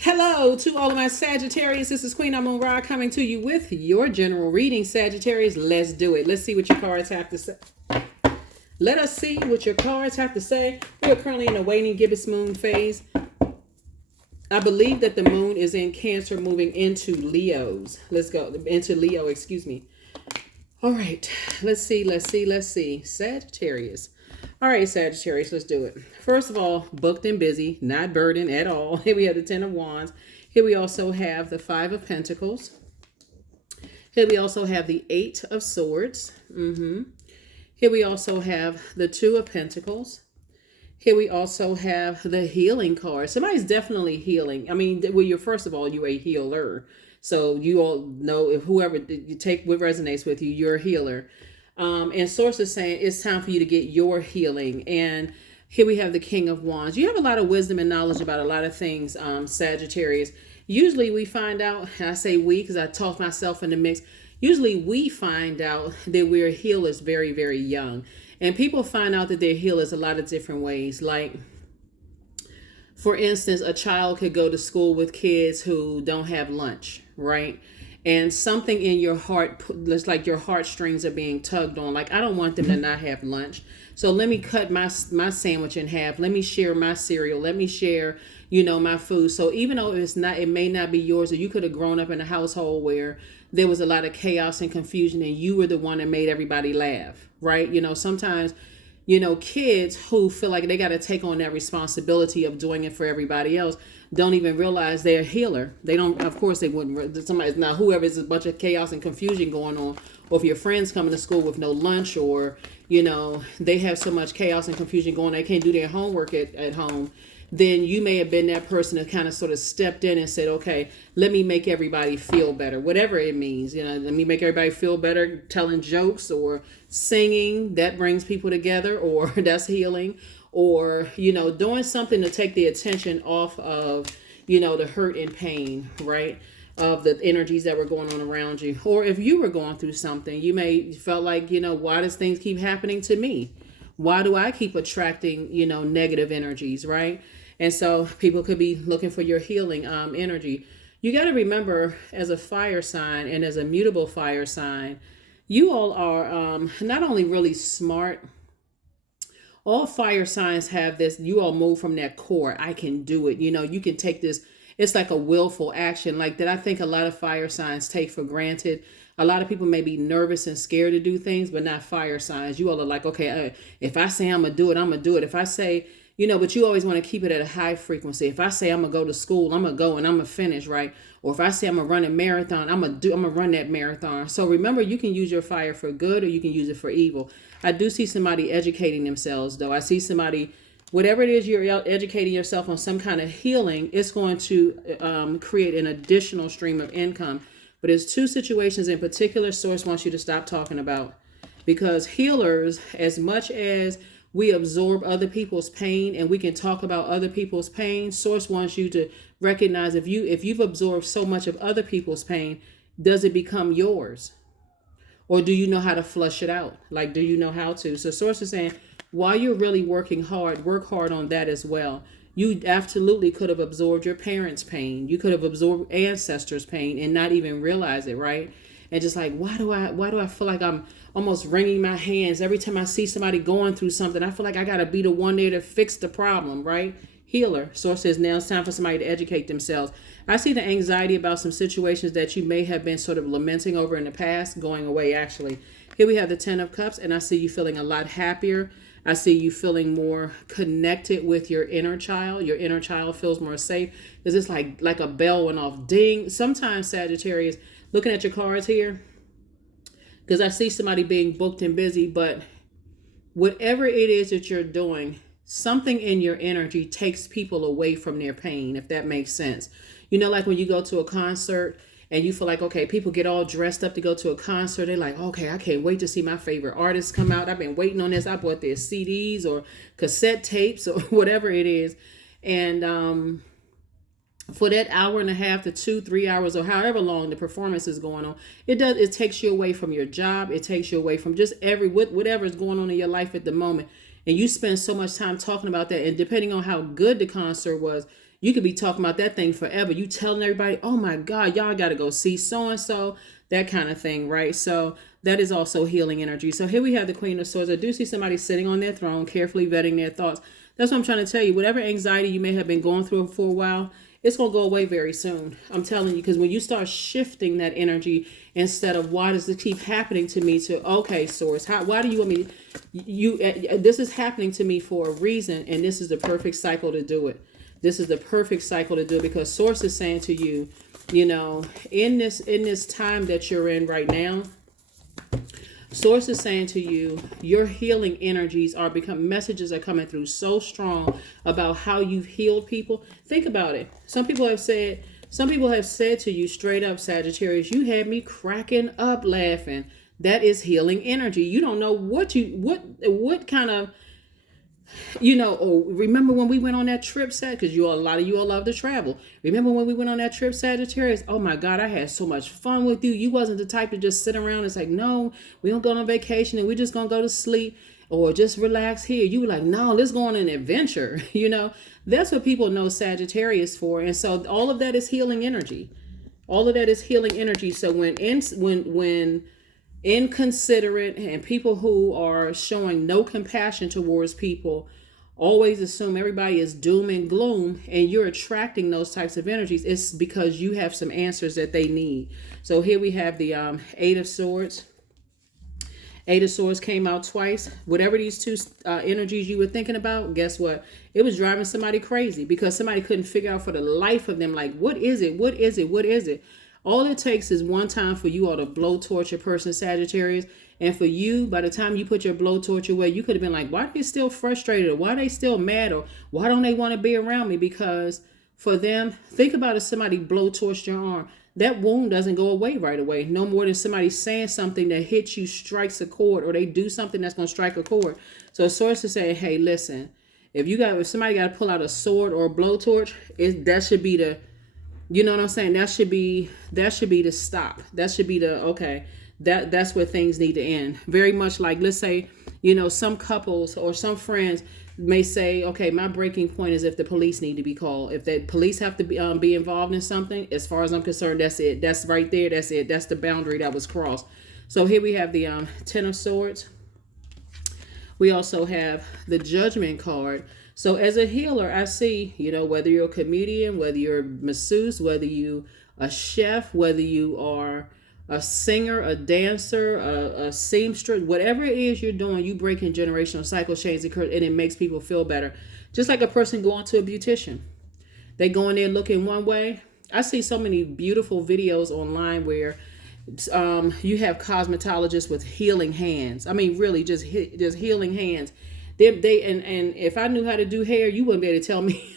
Hello to all of my Sagittarius. This is Queen Amun Ra coming to you with your general reading. Sagittarius, let's do it. Let's see what your cards have to say. Let us see what your cards have to say. We are currently in a waning gibbous moon phase. I believe that the moon is in Cancer moving into Leo's. Let's go into Leo, excuse me. All right, let's see. Sagittarius. All right, Sagittarius, let's do it. First of all, booked and busy, not burdened at all. Here we have the Ten of Wands. Here we also have the Five of Pentacles. Here we also have the Eight of Swords. Here we also have the Two of Pentacles. Here we also have the healing card. Somebody's definitely healing. I mean, well, first of all, you're a healer. So you all know, if whoever you take what resonates with you, you're a healer. And Source is saying it's time for you to get your healing. And here we have the King of Wands. You have a lot of wisdom and knowledge about a lot of things, Sagittarius. Usually we find out, and I say we because I tossed myself in the mix. Usually we find out that we're healers very, very young. And people find out that they're healers a lot of different ways. Like, for instance, a child could go to school with kids who don't have lunch, right? And something in your heart, it's like your heartstrings are being tugged on. Like, I don't want them to not have lunch. So let me cut my sandwich in half. Let me share my cereal. Let me share, my food. So even though it may not be yours, or you could have grown up in a household where there was a lot of chaos and confusion and you were the one that made everybody laugh, right? Sometimes, kids who feel like they got to take on that responsibility of doing it for everybody else don't even realize they're a healer. They don't, of course they wouldn't. Somebody's now, whoever's a bunch of chaos and confusion going on, or if your friends coming to school with no lunch, or, they have so much chaos and confusion going, they can't do their homework at home, then you may have been that person that kind of sort of stepped in and said, okay, let me make everybody feel better, whatever it means. Let me make everybody feel better, telling jokes or singing, that brings people together, or that's healing, or, doing something to take the attention off of, the hurt and pain, right, of the energies that were going on around you. Or if you were going through something, you may felt like, why does things keep happening to me? Why do I keep attracting, negative energies, right? And so people could be looking for your healing energy. You got to remember, as a fire sign and as a mutable fire sign, you all are not only really smart. All fire signs have this. You all move from that core. I can do it. You can take this. It's like a willful action like that. I think a lot of fire signs take for granted. A lot of people may be nervous and scared to do things, but not fire signs. You all are like, okay, if I say I'm going to do it, I'm going to do it. If I say, but you always want to keep it at a high frequency. If I say I'm going to go to school, I'm going to go and I'm going to finish, right? Or if I say I'm going to run a marathon, I'm going to run that marathon. So remember, you can use your fire for good, or you can use it for evil. I do see somebody educating themselves, though. I see somebody, whatever it is you're educating yourself on, some kind of healing, it's going to create an additional stream of income. But there's two situations in particular Source wants you to stop talking about. Because healers, as much as we absorb other people's pain and we can talk about other people's pain, Source wants you to recognize, if you've absorbed so much of other people's pain, does it become yours? Or do you know how to flush it out? Like, do you know how to? So Source is saying, while you're really working hard, work hard on that as well. You absolutely could have absorbed your parents' pain. You could have absorbed ancestors' pain and not even realize it, right? And just like, why do I feel like I'm almost wringing my hands every time I see somebody going through something? I feel like I got to be the one there to fix the problem, right? Healer. Source says now it's time for somebody to educate themselves. I see the anxiety about some situations that you may have been sort of lamenting over in the past going away, actually. Here we have the Ten of Cups, and I see you feeling a lot happier. I see you feeling more connected with your inner child. Your inner child feels more safe. Because it's like a bell went off. Ding. Sometimes, Sagittarius, looking at your cards here, because I see somebody being booked and busy, but whatever it is that you're doing, something in your energy takes people away from their pain, if that makes sense. Like when you go to a concert and you feel like, okay, people get all dressed up to go to a concert. They're like, okay, I can't wait to see my favorite artists come out. I've been waiting on this. I bought their CDs or cassette tapes or whatever it is. And for that hour and a half to 2-3 hours, or however long the performance is going on, it takes you away from your job. It takes you away from just whatever is going on in your life at the moment. And you spend so much time talking about that. And depending on how good the concert was, You could be talking about that thing forever. You telling everybody, oh my God, y'all got to go see so-and-so, that kind of thing, right? So that is also healing energy. So here we have the Queen of Swords. I do see somebody sitting on their throne, carefully vetting their thoughts. That's what I'm trying to tell you. Whatever anxiety you may have been going through for a while, it's going to go away very soon. I'm telling you, because when you start shifting that energy, instead of why does this keep happening to me, to okay, source, why do you want me this is happening to me for a reason, and this is the perfect cycle to do it. This is the perfect cycle to do it, because source is saying to you, you know, in this time that you're in right now, source is saying to you, your healing energies are messages are coming through so strong about how you've healed people. Think about it. Some people have said to you straight up, Sagittarius, you had me cracking up laughing. That is healing energy. You don't know what kind of, you know, oh, remember when we went on that trip, because a lot of you all love to travel. Remember when we went on that trip, Sagittarius? Oh my God, I had so much fun with you. You wasn't the type to just sit around and say, no, we don't go on vacation and we're just gonna go to sleep or just relax here. You were like, no, let's go on an adventure. You know, that's what people know Sagittarius for. And so all of that is healing energy. All of that is healing energy. So when inconsiderate and people who are showing no compassion towards people always assume everybody is doom and gloom, and you're attracting those types of energies, it's because you have some answers that they need. So here we have the Eight of Swords. Eight of Swords came out twice. Whatever these two energies you were thinking about, guess what? It was driving somebody crazy, because somebody couldn't figure out for the life of them, like, what is it? What is it? What is it? All it takes is one time for you all to blowtorch a person, Sagittarius. And for you, by the time you put your blowtorch away, you could have been like, why are they still frustrated? Or why are they still mad? Or why don't they want to be around me? Because for them, think about if somebody blowtorched your arm. That wound doesn't go away right away. No more than somebody saying something that hits you, strikes a chord, or they do something that's going to strike a chord. So a source is saying, hey, listen, if somebody got to pull out a sword or a blowtorch, that should be the, you know what I'm saying? That should be the stop. That should be the, okay, that's where things need to end. Very much like, let's say, you know, some couples or some friends may say, okay, my breaking point is if the police need to be called. If the police have to be involved in something, as far as I'm concerned, that's it. That's right there. That's it. That's the boundary that was crossed. So here we have the Ten of Swords. We also have the Judgment card. So as a healer, I see, you know, whether you're a comedian, whether you're a masseuse, whether you a chef, whether you are a singer, a dancer, a seamstress, whatever it is you're doing, you breaking generational cycle chains, and it makes people feel better. Just like a person going to a beautician. They go in there looking one way. I see so many beautiful videos online where you have cosmetologists with healing hands. I mean, really, just healing hands. And if I knew how to do hair, you wouldn't be able to tell me.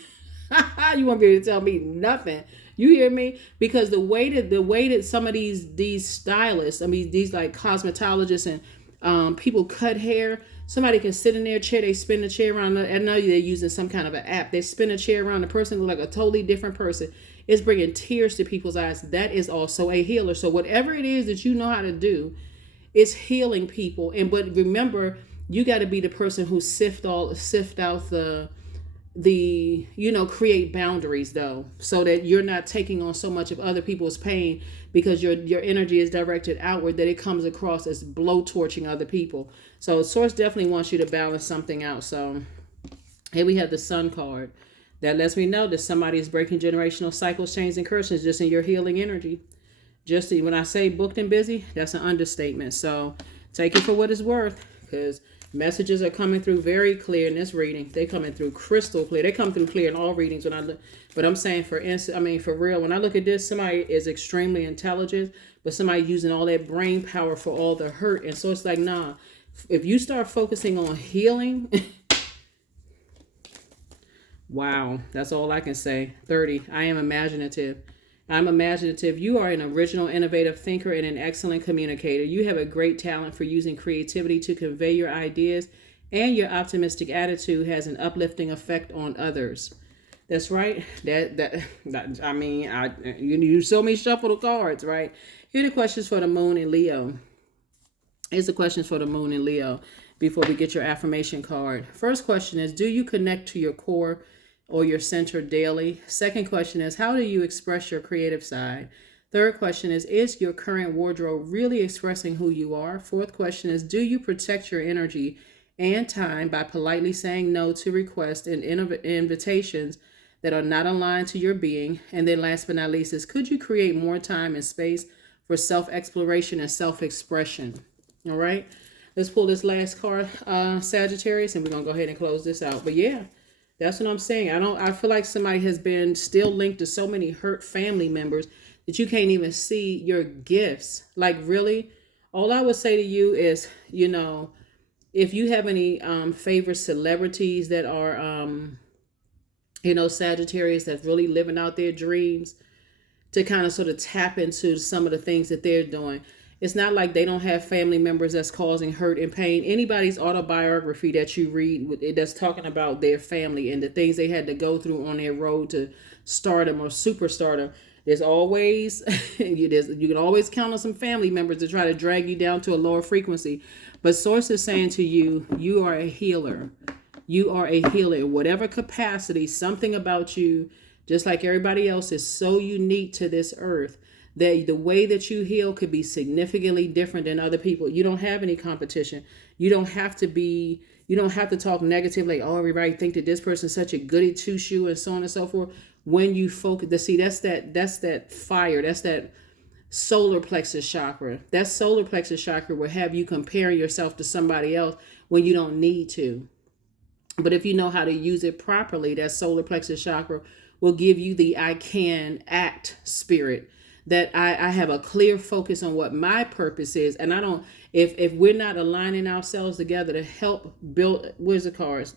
You wouldn't be able to tell me nothing. You hear me? Because the way that some of these stylists, I mean, these like cosmetologists and people cut hair. Somebody can sit in their chair, they spin the chair around. I know they're using some kind of an app. They spin a chair around, the person looks like a totally different person. It's bringing tears to people's eyes. That is also a healer. So whatever it is that you know how to do, it's healing people. But remember, you got to be the person who sift out the create boundaries though, so that you're not taking on so much of other people's pain, because your energy is directed outward, that it comes across as blowtorching other people. So source definitely wants you to balance something out. So here we have the Sun card. That lets me know that somebody is breaking generational cycles, chains, and curses just in your healing energy. Just when I say booked and busy, that's an understatement. So take it for what it's worth, because messages are coming through very clear in this reading. They're coming through crystal clear. They come through clear in all readings when I look. But I'm saying for real, when I look at this, somebody is extremely intelligent, but somebody using all that brain power for all the hurt. And so it's like, nah, if you start focusing on healing, wow, that's all I can say. 30, I am imaginative. I'm imaginative. You are an original, innovative thinker and an excellent communicator. You have a great talent for using creativity to convey your ideas, and your optimistic attitude has an uplifting effect on others. That's right. You saw me shuffle the cards, right? Here are the questions for the Moon and Leo. Here's the questions for the Moon and Leo before we get your affirmation card. First question is, do you connect to your core or your center daily? Second question is, how do you express your creative side? Third question is your current wardrobe really expressing who you are? Fourth question is, do you protect your energy and time by politely saying no to requests and invitations that are not aligned to your being? And then last but not least is, could you create more time and space for self-exploration and self-expression? All right. Let's pull this last card, Sagittarius, and we're going to go ahead and close this out. But yeah, that's what I'm saying. I feel like somebody has been still linked to so many hurt family members that you can't even see your gifts. Like, really, all I would say to you is, if you have any favorite celebrities that are, Sagittarius, that's really living out their dreams, to kind of sort of tap into some of the things that they're doing. It's not like they don't have family members that's causing hurt and pain. Anybody's autobiography that you read that's talking about their family and the things they had to go through on their road to stardom or superstardom, there's always, you can always count on some family members to try to drag you down to a lower frequency. But Source is saying to you, you are a healer. You are a healer in whatever capacity. Something about you, just like everybody else, is so unique to this earth that the way that you heal could be significantly different than other people. You don't have any competition. You don't have to talk negative, like, oh, everybody think that this person's such a goody two-shoe and so on and so forth. When you focus, that's that fire, that's that solar plexus chakra. That solar plexus chakra will have you comparing yourself to somebody else when you don't need to. But if you know how to use it properly, that solar plexus chakra will give you the I can act spirit, that I have a clear focus on what my purpose is. And I don't, if we're not aligning ourselves together to help build, where's the cards?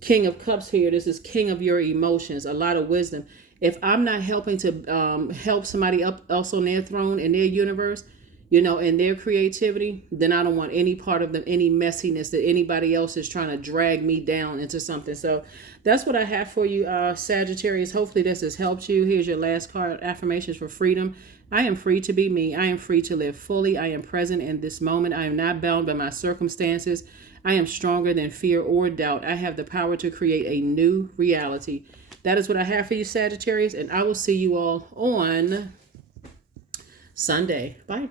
King of Cups here. This is King of your emotions, a lot of wisdom. If I'm not helping to help somebody else on their throne in their universe, in their creativity, then I don't want any part of them, any messiness that anybody else is trying to drag me down into something. So that's what I have for you, Sagittarius. Hopefully this has helped you. Here's your last card, affirmations for freedom. I am free to be me. I am free to live fully. I am present in this moment. I am not bound by my circumstances. I am stronger than fear or doubt. I have the power to create a new reality. That is what I have for you, Sagittarius, and I will see you all on Sunday. Bye.